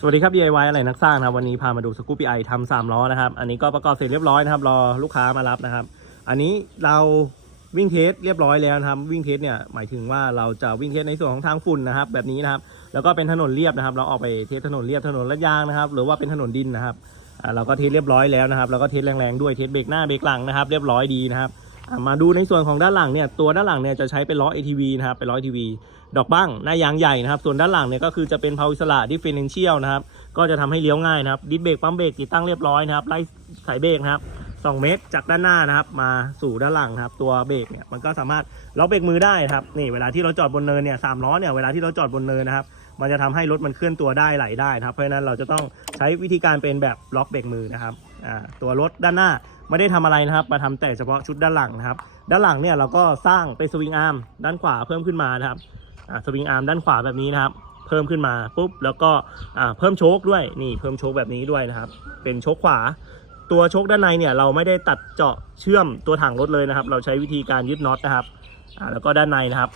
สวัสดีครับ DIY อะไรนักสร้างครับวันนี้พามาดูสกูปปี้ไอทำสามล้อนะครับ อันนี้ก็ประกอบเสร็จเรียบร้อยนะครับรอลูกค้ามารับนะครับ อันนี้เราวิ่งเทสเรียบร้อยแล้วนะครับ วิ่งเทสเนี่ยหมายถึงว่าเราจะวิ่งเทสในส่วนของทางฝุ่นนะครับ แบบนี้นะครับ แล้วก็เป็นถนนเรียบนะครับ เราออกไปเทสถนนเรียบถนนลาดยางนะครับ หรือว่าเป็นถนนดินนะครับเราก็เทสเรียบร้อยแล้วนะครับ แล้วก็เทสแรงๆด้วยเทสเบรกหน้าเบรกหลังนะครับ เรียบร้อยดีนะครับ มาดูในส่วนของด้านหลังเนี่ยตัวด้านหลังเนี่ยจะใช้เป็นล้อ ATV นะครับเป็นล้อ ATV ดอกบ้างหน้ายางใหญ่นะครับ ส่วนด้านหลังเนี่ยก็คือจะเป็นเพาอิสระดิฟเฟนเชียลนะครับก็จะทำให้เลี้ยวง่ายนะครับดิสเบรกปั๊มเบรกติดตั้งเรียบร้อยนะครับไล่สายเบรกนะครับ2 เมตรจากด้านหน้านะครับ มาสู่ด้านหลังนะครับ ตัวเบรกเนี่ยมันก็สามารถล็อกเบรกมือได้ครับนี่เวลาที่เราจอดบนเนินเนี่ยสามล้อเนี่ยเวลาที่เราจอดบนเนินนะครับ มันจะทำให้รถมันเคลื่อนตัวได้ไหลได้นะครับ เพราะฉะนั้นเราจะต้องใช้วิธีการเป็นแบบล็อกเบรกมือนะครับ ตัวรถด้านหน้าไม่ได้ทำอะไรนะครับ มาทำแต่เฉพาะชุดด้านหลังนะครับ ด้านหลังเนี่ยเราก็สร้างเป็นสวิงอาร์มด้านขวาเพิ่มขึ้นมานะครับสวิงอาร์มด้านขวาแบบนี้นะครับ เพิ่มขึ้นมาปุ๊บแล้วก็เพิ่มโชคด้วยนี่เพิ่มโชคแบบนี้ด้วยนะครับ เป็นโชคขวา ตัวโชคด้านในเนี่ยเราไม่ได้ตัดเจาะเชื่อมตัวถังรถเลยนะครับ เราใช้วิธีการยึดน็อตนะครับแล้วก็ด้านในนะครับ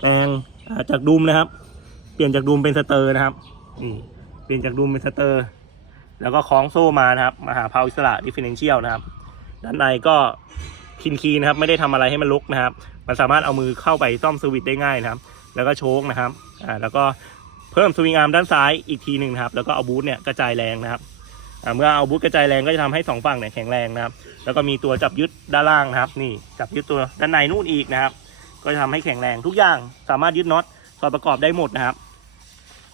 แปลงจากดุมนะครับ เปลี่ยนจากดุมเป็นสเตอร์นะครับนี่เปลี่ยนจากดุมเป็นสเตอร์ แล้วก็คล้องโซ่มานะครับมาหาพาวอิสระดิฟเฟนเชียลนะครับ ด้านในก็คินคีนะครับ ไม่ได้ทำอะไรให้มันลุกนะครับ มันสามารถเอามือเข้าไปซ่อมสวิตช์ได้ง่ายนะครับ แล้วก็โชคนะครับอ่าแล้วก็เพิ่มสวิงอาร์มด้านซ้ายอีกทีหนึ่งนะครับ แล้วก็เอาบูทเนี่ยกระจายแรงนะครับอ่าเมื่อเอาบูทกระจายแรงก็จะทำให้สองฝั่งเนี่ยแข็งแรงนะครับ แล้วก็มีตัวจับยึดด้านล่างนะครับ นี่จับยึดตัวด้านในนู่นอีกนะครับ ก็จะทำให้แข็งแรงทุกอย่างสามารถยึดน็อตสอดประกอบได้หมดนะครับ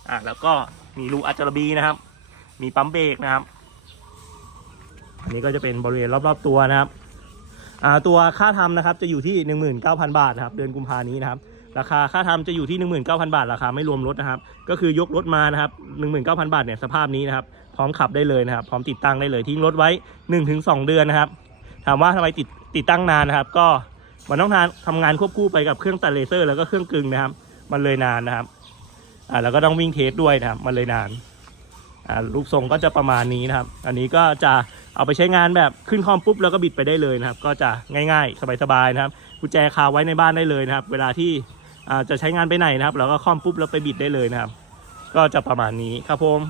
อ่าแล้วก็มีรูอัจจารบีนะครับ มีปั๊มเบรกนะครับ อันนี้ก็จะเป็นบริเวณรอบๆตัวนะครับตัวค่าทำนะครับจะอยู่ที่ 19,000 บาทนะครับ เดือนกุมภานี้นะครับ ราคาค่าทำจะอยู่ที่ 19,000 บาท ราคาไม่รวมรถนะครับ ก็คือยกรถมานะครับ 19,000 บาทเนี่ยสภาพนี้นะครับ พร้อมขับได้เลยนะครับ พร้อมติดตั้งได้เลยทิ้งรถไว้ 1-2 เดือนนะครับ ถามว่าทำไมติดติดตั้งนานนะครับ ก็มันต้องทานทำงานควบคู่ไปกับเครื่องตัดเลเซอร์ แล้วก็เครื่องกลึงนะครับ มันเลยนานนะครับ อ่าแล้วก็ต้องวิ่งเทสด้วยนะครับ มันเลยนาน ลูกทรงก็จะประมาณนี้นะครับ อันนี้ก็จะเอาไปใช้งานแบบขึ้นคอมปุ๊บแล้วก็บิดไปได้เลยนะครับ ก็จะง่ายๆ สบายๆนะครับกุญแจคาไว้ในบ้านได้เลยนะครับ เวลาที่จะใช้งานไปไหนนะครับเราก็คอมปุ๊บแล้วไปบิดได้เลยนะครับ ก็จะประมาณนี้ครับผม